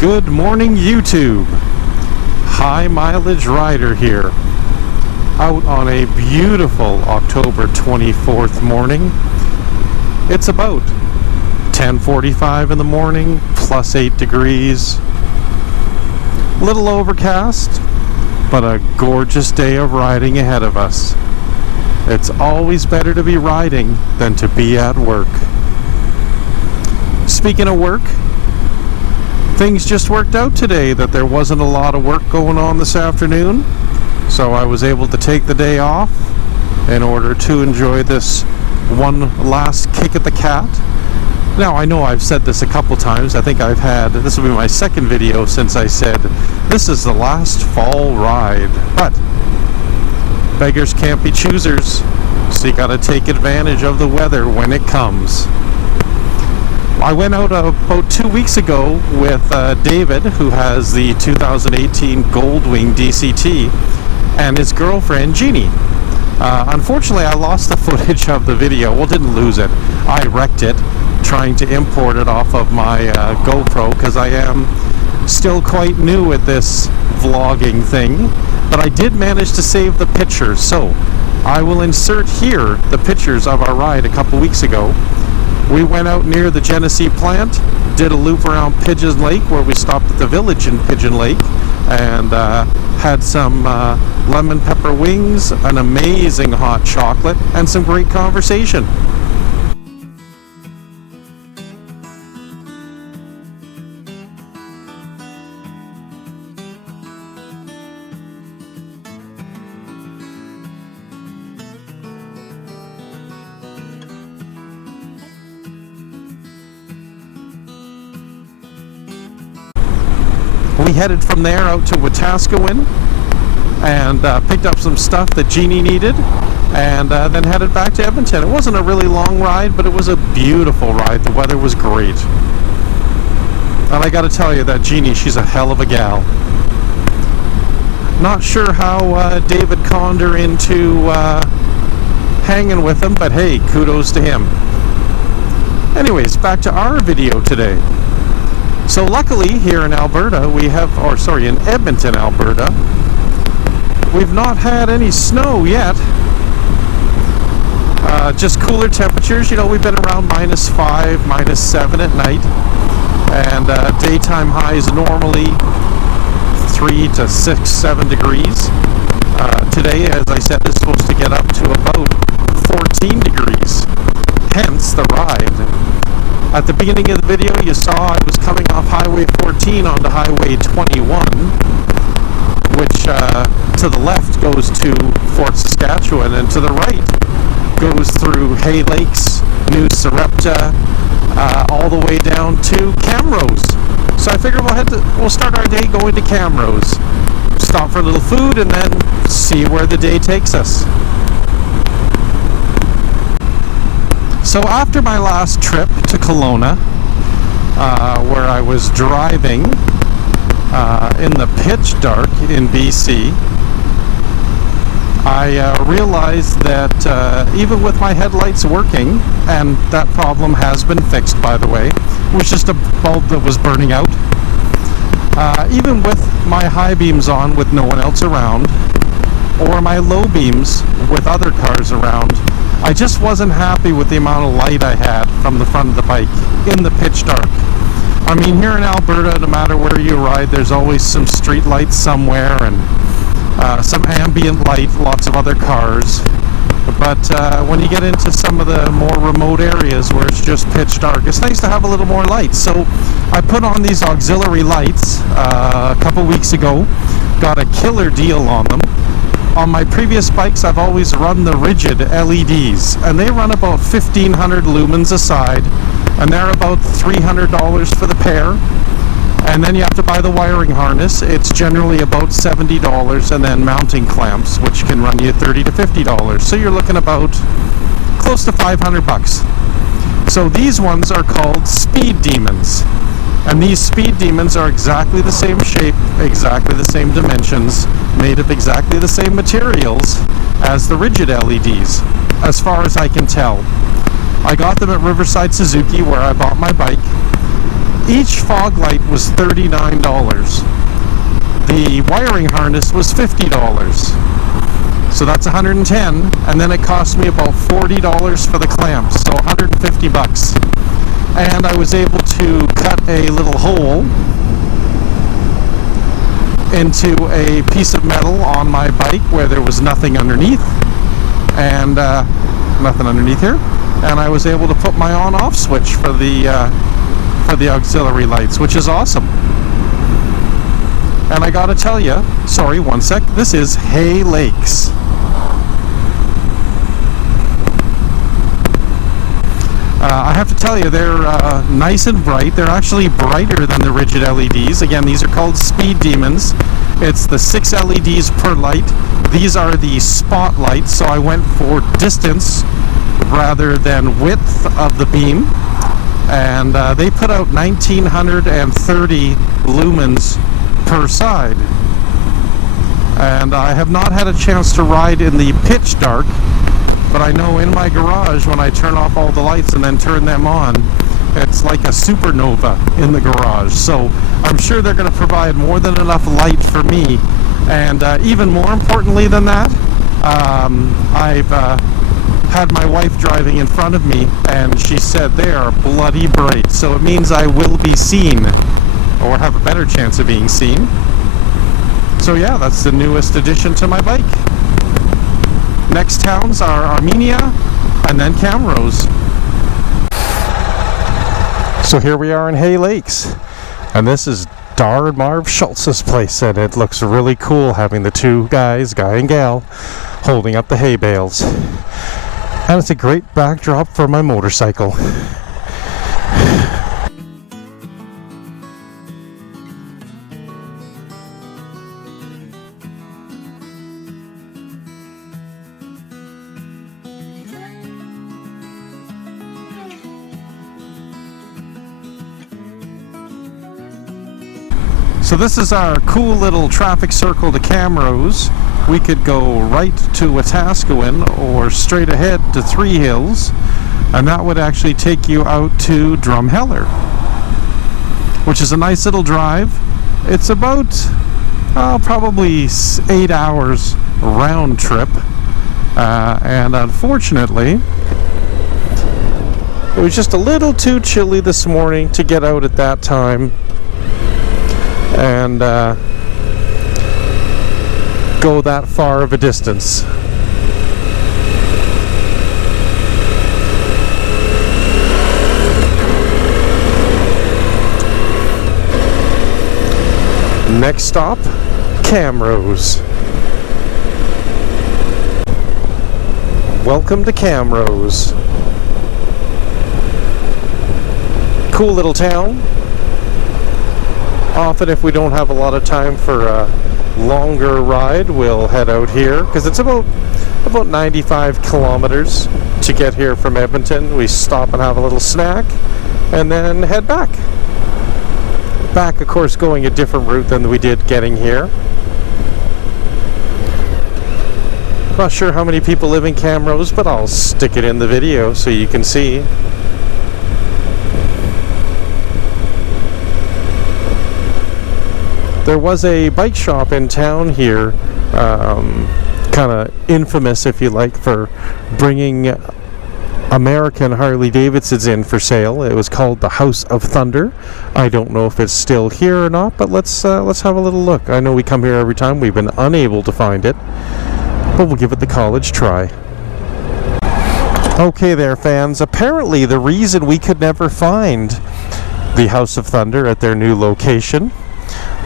Good morning, YouTube. High Mileage Rider here. Out on a beautiful October 24th morning. It's about 10:45 in the morning, plus 8 degrees. Little overcast, but a gorgeous day of riding ahead of us. It's always better to be riding than to be at work. Speaking of work, things just worked out today that there wasn't a lot of work going on this afternoon, so I was able to take the day off in order to enjoy this one last kick at the cat. Now, I know I've said this a couple times. I think this will be my second video since I said this is the last fall ride, but beggars can't be choosers, so you gotta take advantage of the weather when it comes. I went out about 2 weeks ago with David, who has the 2018 Goldwing DCT, and his girlfriend, Jeannie. Unfortunately, I lost the footage of the video. Well, didn't lose it. I wrecked it trying to import it off of my GoPro, because I am still quite new at this vlogging thing. But I did manage to save the pictures, so I will insert here the pictures of our ride a couple weeks ago. We went out near the Genesee plant, did a loop around Pigeon Lake, where we stopped at the village in Pigeon Lake, and had some lemon pepper wings, an amazing hot chocolate, and some great conversation. We headed from there out to Wetaskiwin and picked up some stuff that Jeannie needed, and then headed back to Edmonton. It wasn't a really long ride, but it was a beautiful ride. The weather was great. And I gotta tell you that Jeannie, she's a hell of a gal. Not sure how David conned her into hanging with him, but hey, kudos to him. Anyways, back to our video today. So luckily here in Alberta in Edmonton, Alberta, we've not had any snow yet. Just cooler temperatures. You know, we've been around -5, -7 at night, and daytime highs normally 3 to 6, 7 degrees. Today, as I said, is supposed to get up to about 14 degrees. Hence the ride. At the beginning of the video, you saw I was coming off Highway 14 onto Highway 21, which to the left goes to Fort Saskatchewan, and to the right goes through Hay Lakes, New Sarepta, all the way down to Camrose. So I figured we'll start our day going to Camrose, stop for a little food, and then see where the day takes us. So after my last trip to Kelowna, where I was driving in the pitch dark in BC, I realized that even with my headlights working, and that problem has been fixed, by the way, it was just a bulb that was burning out. Even with my high beams on with no one else around, or my low beams with other cars around, I just wasn't happy with the amount of light I had from the front of the bike in the pitch dark. I mean, here in Alberta, no matter where you ride, there's always some street lights somewhere and some ambient light, lots of other cars. But when you get into some of the more remote areas where it's just pitch dark, it's nice to have a little more light. So I put on these auxiliary lights a couple weeks ago, got a killer deal on them. On my previous bikes, I've always run the rigid LEDs, and they run about 1,500 lumens a side, and they're about $300 for the pair. And then you have to buy the wiring harness. It's generally about $70, and then mounting clamps, which can run you $30 to $50. So you're looking about close to $500. So these ones are called Speed Demons. And these Speed Demons are exactly the same shape, exactly the same dimensions, made of exactly the same materials as the rigid LEDs, as far as I can tell. I got them at Riverside Suzuki, where I bought my bike. Each fog light was $39. The wiring harness was $50. So that's $110, and then it cost me about $40 for the clamps, so $150. And I was able to cut a little hole into a piece of metal on my bike where there was nothing underneath, and nothing underneath here, and I was able to put my on-off switch for the auxiliary lights, which is awesome. And I gotta tell you, sorry, one sec, this is Hay Lakes. I have to tell you, they're nice and bright. They're actually brighter than the rigid LEDs. Again, these are called Speed Demons. It's the 6 LEDs per light. These are the spotlights, so I went for distance rather than width of the beam. And they put out 1930 lumens per side. And I have not had a chance to ride in the pitch dark, but I know in my garage, when I turn off all the lights and then turn them on, it's like a supernova in the garage. So I'm sure they're going to provide more than enough light for me. And even more importantly than that, I've had my wife driving in front of me, and she said they are bloody bright. So it means I will be seen, or have a better chance of being seen. So yeah, that's the newest addition to my bike. Next towns are Armenia and then Camrose. So here we are in Hay Lakes, and this is Dar and Marv Schultz's place, and it looks really cool having the two guys, guy and gal, holding up the hay bales. And it's a great backdrop for my motorcycle. So this is our cool little traffic circle to Camrose. We could go right to Wetaskiwin or straight ahead to Three Hills, and that would actually take you out to Drumheller, which is a nice little drive. It's about probably 8 hours round trip, and unfortunately it was just a little too chilly this morning to get out at that time and go that far of a distance. Next stop, Camrose. Welcome to Camrose. Cool little town. Often if we don't have a lot of time for a longer ride, we'll head out here because it's about 95 kilometers to get here from Edmonton. We stop and have a little snack and then head back. Back, of course, going a different route than we did getting here. Not sure how many people live in Camrose, but I'll stick it in the video so you can see. There was a bike shop in town here, kind of infamous, if you like, for bringing American Harley Davidsons in for sale. It was called the House of Thunder. I don't know if it's still here or not, but let's have a little look. I know we come here every time. We've been unable to find it, but we'll give it the college try. Okay there, fans. Apparently the reason we could never find the House of Thunder at their new location,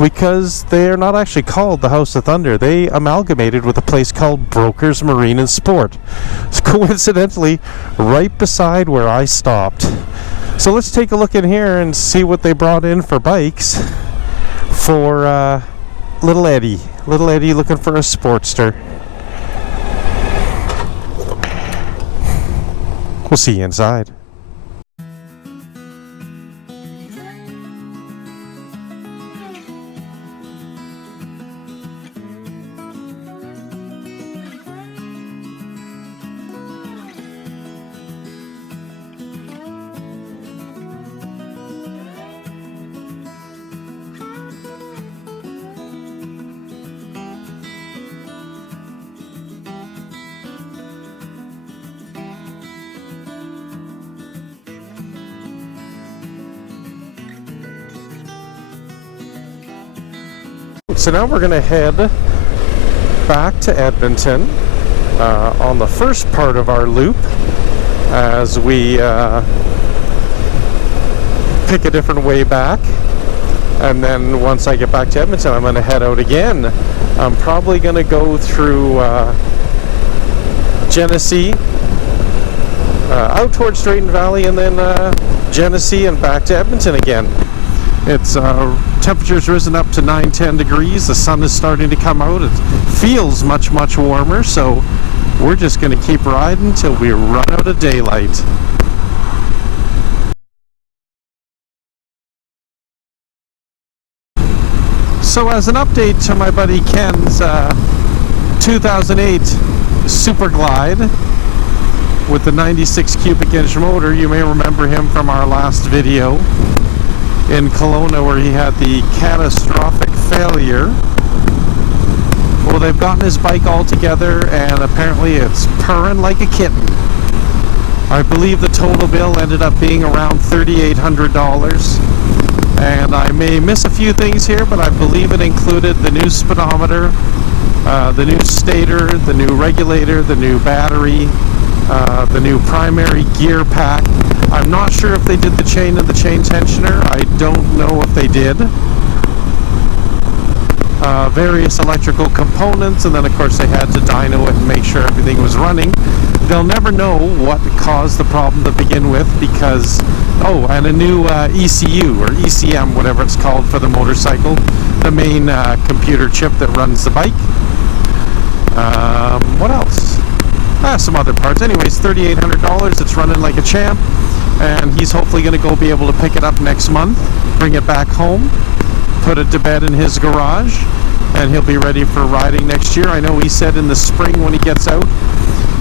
because they're not actually called the House of Thunder. They amalgamated with a place called Brokers Marine and Sport. It's coincidentally right beside where I stopped. So let's take a look in here and see what they brought in for bikes for little Eddie. Little Eddie looking for a Sportster. We'll see you inside. So now we're going to head back to Edmonton on the first part of our loop as we pick a different way back. And then once I get back to Edmonton, I'm going to head out again. I'm probably going to go through Genesee, out towards Drayton Valley, and then Genesee and back to Edmonton again. It's temperature's risen up to 9-10 degrees. The sun is starting to come out. It feels much warmer, so we're just going to keep riding till we run out of daylight. So as an update to my buddy Ken's 2008 Super Glide with the 96 cubic inch motor, you may remember him from our last video in Kelowna where he had the catastrophic failure. Well, they've gotten his bike all together and apparently it's purring like a kitten. I believe the total bill ended up being around $3,800. And I may miss a few things here, but I believe it included the new speedometer, the new stator, the new regulator, the new battery, the new primary gear pack. I'm not sure if they did the chain and the chain tensioner. I don't know if they did. Various electrical components, and then of course they had to dyno it and make sure everything was running. They'll never know what caused the problem to begin with because, oh, and a new ECU or ECM, whatever it's called for the motorcycle, the main computer chip that runs the bike. What else? Some other parts. Anyways, $3,800. It's running like a champ, and he's hopefully going to go be able to pick it up next month, bring it back home, put it to bed in his garage, and he'll be ready for riding next year. I know he said in the spring when he gets out,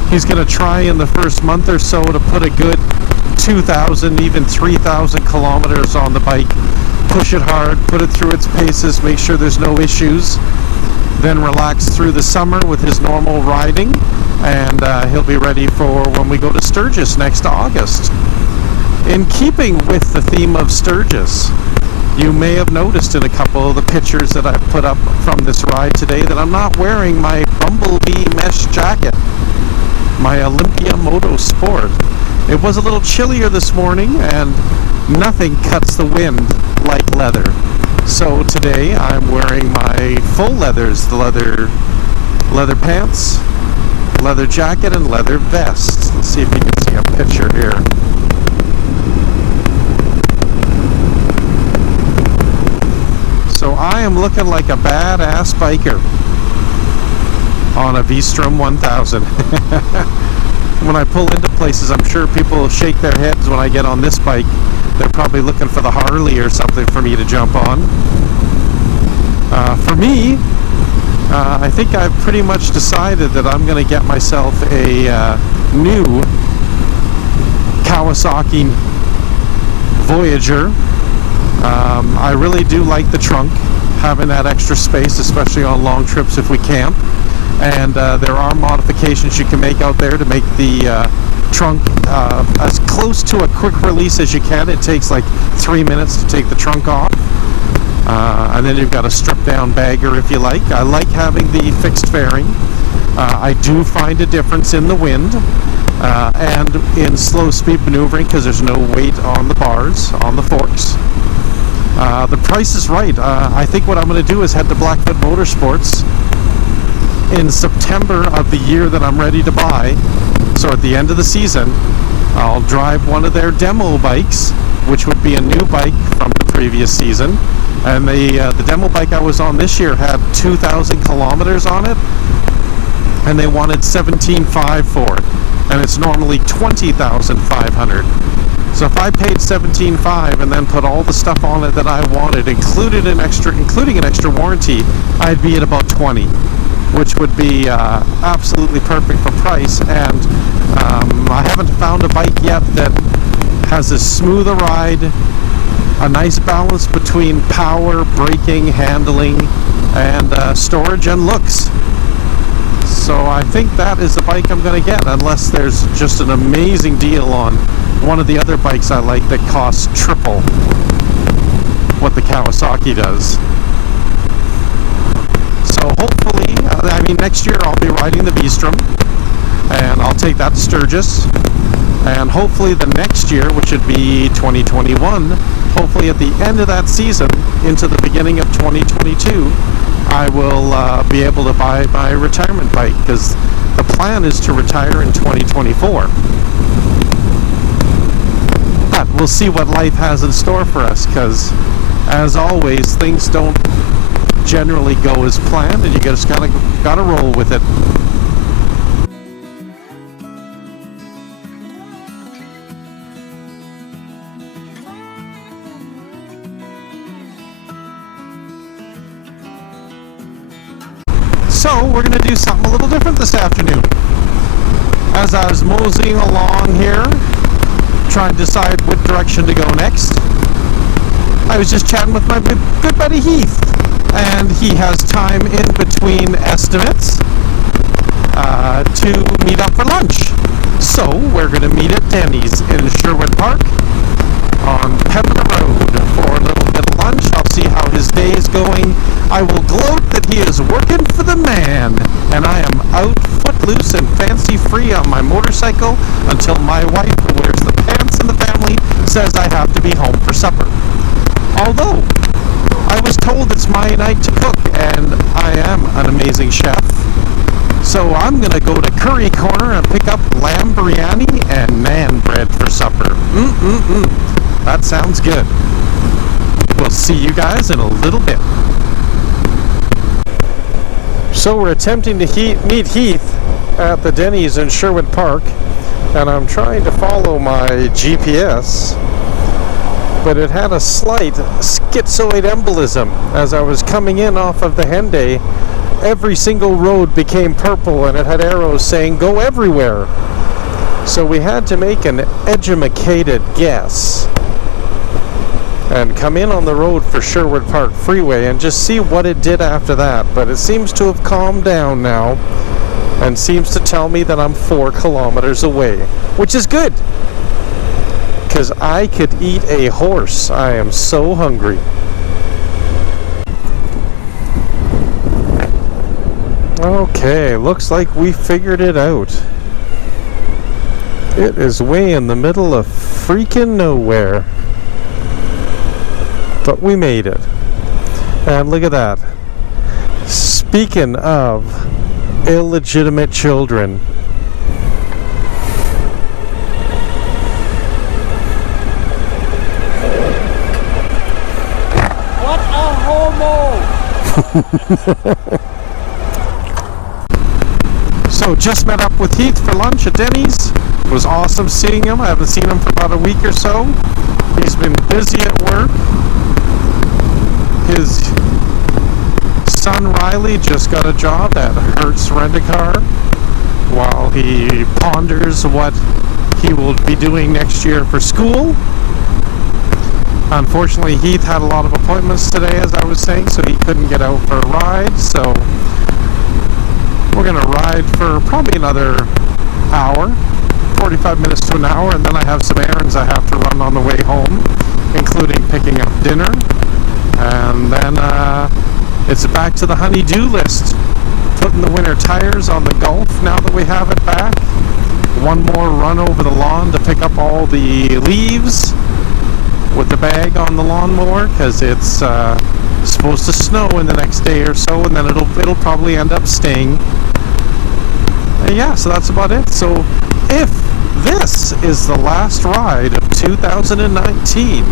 he's going to try in the first month or so to put a good 2,000, even 3,000 kilometers on the bike, push it hard, put it through its paces, make sure there's no issues, then relax through the summer with his normal riding, and he'll be ready for when we go to Sturgis next August. In keeping with the theme of Sturgis, you may have noticed in a couple of the pictures that I've put up from this ride today that I'm not wearing my Bumblebee mesh jacket, my Olympia Moto Sport. It was a little chillier this morning and nothing cuts the wind like leather. So today I'm wearing my full leathers, the leather pants, leather jacket, and leather vest. Let's see if you can see a picture here. So I am looking like a badass biker on a V-Strom 1000. When I pull into places, I'm sure people will shake their heads when I get on this bike. They're probably looking for the Harley or something for me to jump on. For me, I think I've pretty much decided that I'm going to get myself a new Kawasaki Voyager. I really do like the trunk, having that extra space, especially on long trips if we camp. And there are modifications you can make out there to make the trunk as close to a quick release as you can. It takes like 3 minutes to take the trunk off. And then you've got a stripped down bagger if you like. I like having the fixed fairing. I do find a difference in the wind and in slow speed maneuvering because there's no weight on the bars, on the forks. The price is right. I think what I'm going to do is head to Blackfoot Motorsports in September of the year that I'm ready to buy. So at the end of the season, I'll drive one of their demo bikes, which would be a new bike from the previous season. And the demo bike I was on this year had 2,000 kilometers on it, and they wanted $17,500 for it, and it's normally $20,500. So if I paid $17,500 and then put all the stuff on it that I wanted, including an extra warranty, I'd be at about $20,000, which would be absolutely perfect for price. And I haven't found a bike yet that has as smooth a ride, a nice balance between power, braking, handling, and storage and looks. So I think that is the bike I'm going to get, unless there's just an amazing deal on one of the other bikes I like that costs triple what the Kawasaki does. So hopefully, next year I'll be riding the V-Strom, and I'll take that to Sturgis. And hopefully the next year, which would be 2021, hopefully at the end of that season, into the beginning of 2022, I will be able to buy my retirement bike, because the plan is to retire in 2024. But we'll see what life has in store for us, because as always, things don't generally go as planned, and you just gotta roll with it. So we're going to do something a little different this afternoon. As I was moseying along here, trying to decide what direction to go next, I was just chatting with my good buddy Heath, and he has time in between estimates to meet up for lunch. So we're going to meet at Denny's in Sherwood Park on Pembina Road for a little bit of lunch. I'll see how his day is going. I will gloat that he is working for the man, and I am out footloose and fancy free on my motorcycle until my wife, who wears the pants in the family, says I have to be home for supper. Although I was told it's my night to cook, and I am an amazing chef. So I'm going to go to Curry Corner and pick up lamb biryani and naan bread for supper. That sounds good. We'll see you guys in a little bit. So we're attempting to meet Heath at the Denny's in Sherwood Park, and I'm trying to follow my GPS, but it had a slight schizoid embolism. As I was coming in off of the Henday, every single road became purple, and it had arrows saying go everywhere. So we had to make an educated guess and come in on the road for Sherwood Park Freeway and just see what it did after that. But it seems to have calmed down now and seems to tell me that I'm 4 kilometers away, which is good, because I could eat a horse. I am so hungry. Okay, looks like we figured it out. It is way in the middle of freaking nowhere. But we made it. And look at that. Speaking of illegitimate children, what a homo! So just met up with Heath for lunch at Denny's. It was awesome seeing him. I haven't seen him for about a week or so. He's been busy at work. His son Riley just got a job at Hertz Rent-A-Car while he ponders what he will be doing next year for school. Unfortunately, Heath had a lot of appointments today, as I was saying, so he couldn't get out for a ride. So we're going to ride for probably another hour, 45 minutes to an hour, and then I have some errands I have to run on the way home, including picking up dinner. And then it's back to the honey-do list. Putting the winter tires on the Golf now that we have it back. One more run over the lawn to pick up all the leaves with the bag on the lawnmower, because it's supposed to snow in the next day or so, and then it'll probably end up staying. And yeah, so that's about it. So if this is the last ride of 2019,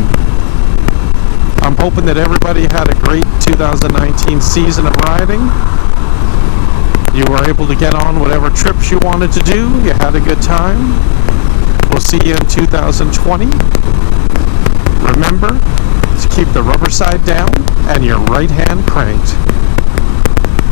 I'm hoping that everybody had a great 2019 season of riding. You were able to get on whatever trips you wanted to do. You had a good time. We'll see you in 2020. Remember to keep the rubber side down and your right hand cranked.